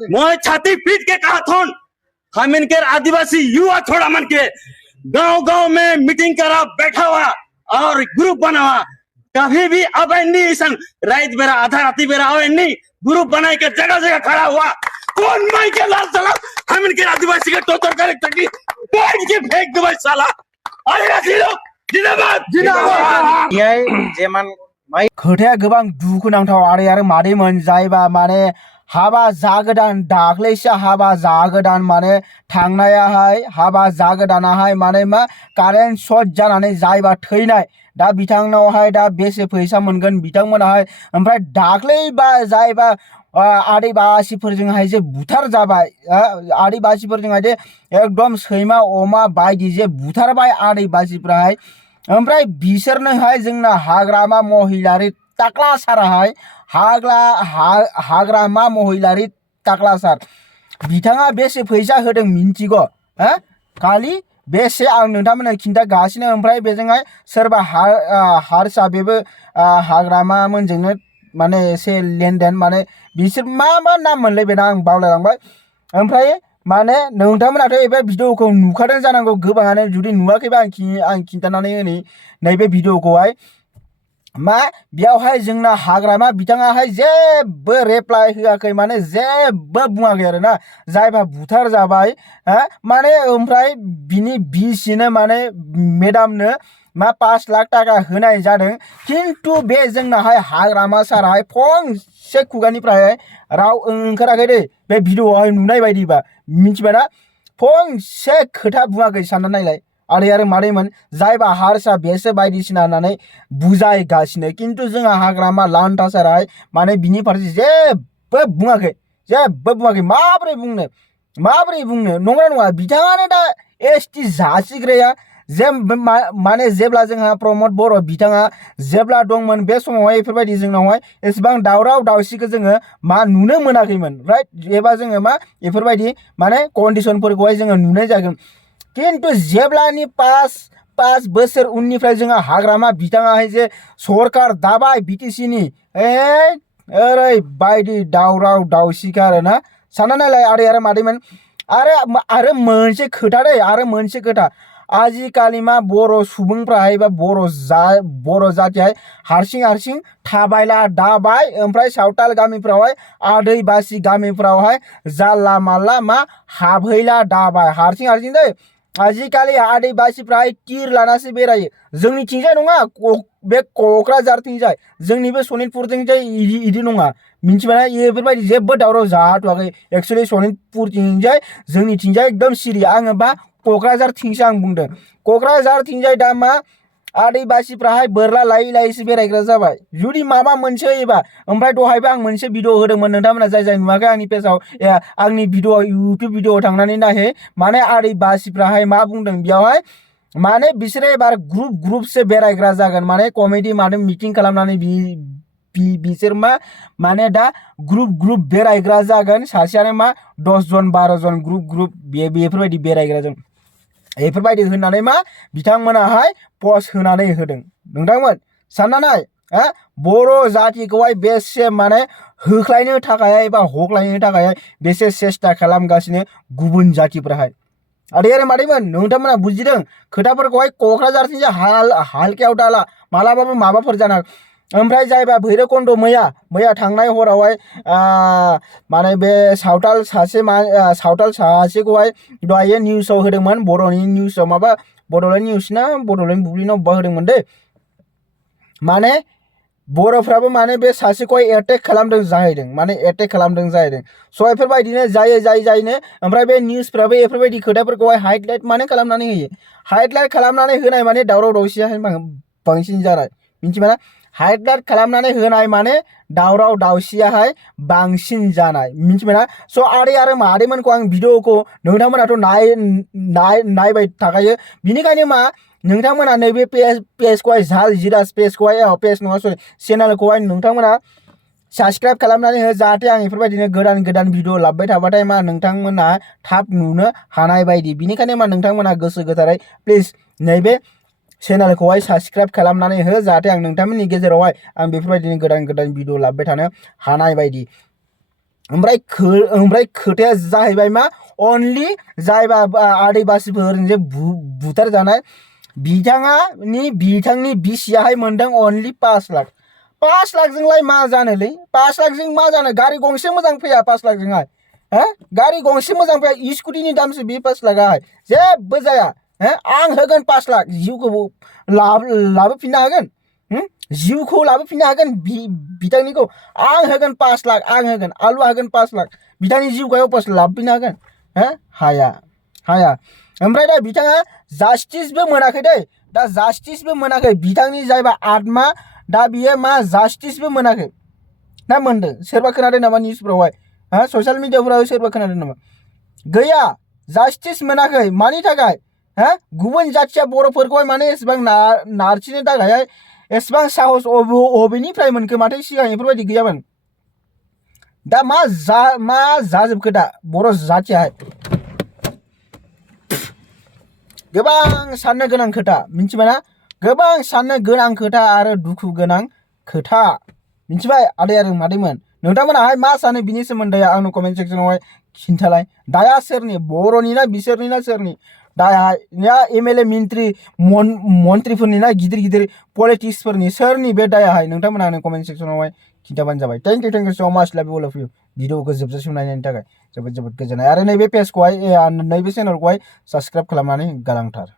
मैं छाती पीट के कहा था हम इनके आदिवासी युवा थोड़ा मन के गांव गांव में मीटिंग करा बैठा हुआ और ग्रुप बना हुआ कभी भी अब नहीं सन रात बेरा आधा राती बेरा अब नहीं ग्रुप बनाए के जगह जगह खड़ा हुआ कौन माई के लाल साला हम इनके आदिवासी के टोटर करे तकी बैठ के फेंक दे भाई साला अरे जिंदाबाद जिंदाबाद ये जेमान माइ खोथाया गोबां दुखुनांथाव आरो मादैमोन जायबा माने हाबा जागोदान दाख्लैसो हाबा जागोदान माने थांनायाहाय हाबा जागोदानाहाय माने मा कारेन्ट सर्ट जानानै जायबा थैनाय दा बिथांनावहाय दा बेसे फैसा मोनगोन बिथांमोनाहाय ओमफ्राय दाख्लैबा जायबा आदिबासिफोरजोंहाय जे बुथार जाबाय आदिबासिफोरजोंहाय जे एकदम सैमा अमा बायदि जे बुथारबाय आदिबासिफ्राहाय ओमफ्राय बिसोरनोहाय जोंना हाग्रामा महिलारि टाक्लासाराहाय हाग्रामा महिलारि टाक्लासार बिथाङा बेसे फैसा होदों मिन्थिगौ खालि बेसे आं नोंथांमोननो खिन्थागासिनो ओमफ्राय बेजोंहाय सोरबा हारसा बेबो हाग्रामा मोनजोंनो माने एसे लेनदेन माने बिसोर मा नाम मोनलाय बेना आं बावलायलांबाय ओमफ्राय माने नोंथांमोनाथ' एबे भिडिअखौ नुखादों जानांगौ गोबाङानो जुदि नुवाखैबा आं खिन्थानानै होनि नैबे भिडिअखौहाय मा बेयावहाय जोंना हाग्रामा बिथाङाहाय जेबो रिप्लाय होआखै माने जेबो बुङाखै आरोना जायबा बुथार जाबाय माने ओमफ्राय बिनि बिसिनो माने मेडामनो मा 5 लाख टाका होनाय जादों किन्तु बे जोंनाहाय हाग्रामा साराहाय फंसे खुगानिफ्राय राव ओंखाराखै दे बे भिडिअआवहाय नुनाय बायदिबा मिथिबायना फंसे खोथा बुङाखै सानना नायलाय आरो मादैमोन जायबा हारसा बेसो बायदिसिना होननानै बुजायगासिनो किन्तु जोंहा हाग्रामा लान्था साराहाय माने बिनि फारसे जेबो बुङाखै माबोरै बुंनो नंगौना नङा बिथाङानो दा एसटि जासिग्राया जे माने जेब्ला जोंहा प्रमद बर' बिथाङा जेब्ला दंमोन बे समावहाय बेफोरबायदि जोंनावहाय एसेबां दावराव दावसिखौ जोङो मा नुनो मोनाखैमोन राइट एबा जोङो मा बेफोरबायदि माने कन्डिशनफोरखौहाय जोङो नुनाय जागोन किन्तु जेब्लानि 5 बोसोर उननिफ्राय जोंहा हाग्रामा बिथाङाहाय जे सरकार दाबाय बिटिसिनि ओरैबायदि दावराव दावसिखा आरोना सानना नायलाय आरो मादैमोन आरो मोनसे खोथा आजिखालि मा बर' सुबुंफ्राहाय बा बर' जातिहाय हारसिं थाबायला दाबाय ओमफ्राय सावताल गामिफ्रावहाय आदिबासि गामिफ्रावहाय जाला माला मा हाबहैला दाबाय हारसिं दै आजिखालि आदिबासिफ्राहाय टिर लानासो बेरायो जोंनिथिंजाय नङा बे क'क्राझारथिंजाय जोंनि बे सनितपुरथिंजाय इदि नङा मिन्थिबायना बेफोरबायदि जेबो दावराव जाथ'वाखै एक्सुवेलि सनितपुरथिंजाय जोंनिथिंजाय एकदम सिरि आङो बा क'क्राझारथिंसो आं बुंदों क'क्राझारथिंजाय दा मा आदिबासिफ्राहाय बोरला लायै बेरायग्रा जाबाय जुदि माबा मोनसे होयोबा ओमफ्राय दहायबो आं मोनसे भिडिअ होदोंमोन नोंथांमोना जाय नुवाखै आंनि पेजाव आंनि भिडिअ इउटुब भिडिअ थांनानै नायहै माने आदिबासिफ्राहाय मा बुंदों बेयावहाय माने बिसोरो एबार ग्रुपसो बेरायग्रा जागोन माने कमेडि माने मिटिं खालामनानै बिसोर माने दा ग्रुप बेरायग्रा जागोन सासेयानो मा 10 जन 12 जन ग्रुप बेफोरबायदि बेरायग्रा जों बेफोरबायदि होननानै मा बिथांमोनाहाय पस्ट होनानै होदों नोंथांमोन सानना नाय बर' जातिखौहाय बेसे माने होख्लायनो थाखाय बा हख्लायनो थाखाय बेसे सेस्था खालामगासिनो गुबुन जातिफ्राहाय आरो मादैमोन नोंथांमोना बुजिदों खोथाफोरखौहाय क'क्राझारथिंजाय हालखायाव दाला मालाबाबो माबाफोर जाना ओमफ्राय जायबा भैरबकुन्द मैया थांनाय हरावहाय माने बे सावताल सासेखौहाय दहाय निउसाव होदोंमोन बर'नि निउसाव माबा बड'लेण्ड निउस ना बड'लेण्ड बुब्लिनाव होदोंमोन दे माने बर'फ्राबो माने बे सासेखौहाय एटेक खालामदों जाहैदों स' बेफोरबायदिनो जायैनो ओमफ्राय बे निउसफ्राबो बेफोरबायदि खोथाफोरखौहाय हाइलाइट माने खालामनानै होयो हाइलाइट खालामनानै होनाय माने दावराव दावसियाहाय बांसिन जानाय मिन्थिबायना हाइलाइट खालामनानै होनाय माने दावराव दावसियाहाय बांसिन जानाय मिन्थिबायना स' आरो मादैमोनखौ आं भिडिअखौ नोंथांमोनाथ' नायबाय थाखायो बिनिखायनो मा नोंथांमोना नैबे पेजखौहाय झाल जिराज पेजखौहाय पेज नङा सरि चेनेलखौहाय नोंथांमोना साबस्क्राइब खालामनानै हो जाहाथे आं बेफोरबायदिनो गोदान भिडिअ लाबोबाय थाबाथाय मा नोंथांमोना थाब नुनो हानाय बायदि बिनिखायनो मा नोंथांमोना गोसो गोथारै प्लिज नैबे चेनेलखौहाय साबस्क्राइब खालामनानै हो जाहाथे आं नोंथांमोननि गेजेरावहाय आं बेफोरबायदिनो गोदान भिडिअ लाबोबाय थानो हानाय बायदि ओमफ्राय खोथाया जाहैबाय मा अनलि जायबा आदिबासिफोरजों जे बुथार जानाय बिथांनि बिसियाहाय मोनदों अनलि 5 लाख। 5 लाखजोंलाय मा जानोलै? 5 लाखजों मा जानो? गारि गंसे मोजां फैया 5 लाखजोंहाय। गारि गंसे मोजां फैया, स्कुटिनि दामसो बे 5 लाखाहाय जेबो जाया। आं होगोन 5 लाख, जिउखौ लाबोफिननो हागोन। जिउखौ लाबोफिननो हागोन बिथांनिखौ आं होगोन 5 लाख, आं होगोन। आलु होगोन 5 लाख, बिथांनि जिउखौ वापस लाबोफिननो हागोन? हाया। ओमफ्राय दा बिथाङा जास्टिसबो मोनाखै दै, दा जास्टिसबो मोनाखै बिथांनि जायबा आत्मा, दा बियो मा जास्टिसबो मोनाखै। ना मोनदों? सोरबा खोनादों नामा निउसफ्रावहाय? ससियेल मिडियाफ्राव सोरबा खोनादों नामा? गैया, जास्टिस मोनाखै। मानि थाखाय? गुबुन जाथिया बर'फोरखौहाय माने एसेबां नारसिनो थाखायहाय एसेबां साहस अबेनिफ्राय मोनखो? माथो सिगां बेफोरबायदि गैयामोन। दा मा जाजोबखो दा बर' जाथियाहाय? गोबां साननो गोनां खोथा, मिथिबायना? गोबां साननो गोनां खोथा आरो दुखु गोनां खोथा, मिथिबाय आदै आरो मादैमोन? नोंथांमोनाहाय मा सानो बिनि सोमोन्दै आंनो कमेन्ट सेक्सनावहाय खिन्थालाय। दाया सोरनि? बर'नि ना बिसोरनि ना सोरनि? दाया एमएलए मन्थ्रिफोरनि ना गिदिर गिदिर पलिटिक्सफोरनि? सोरनि बे दायाहाय? नोंथांमोना आंनो कमेन्ट सेक्सनावहाय खिन्थाबानो जाबाय। थेंक इउ सो माच, लाभ इउ अल अफ इउ। भिडिअखौ जोबजासिम नायनायनि थाखाय जोबोद जोबोद गोजोननाय। आरो नैबे पेजखौहाय नैबे चेनेलखौहाय साबस्क्राइब खालामनानै गालांथार।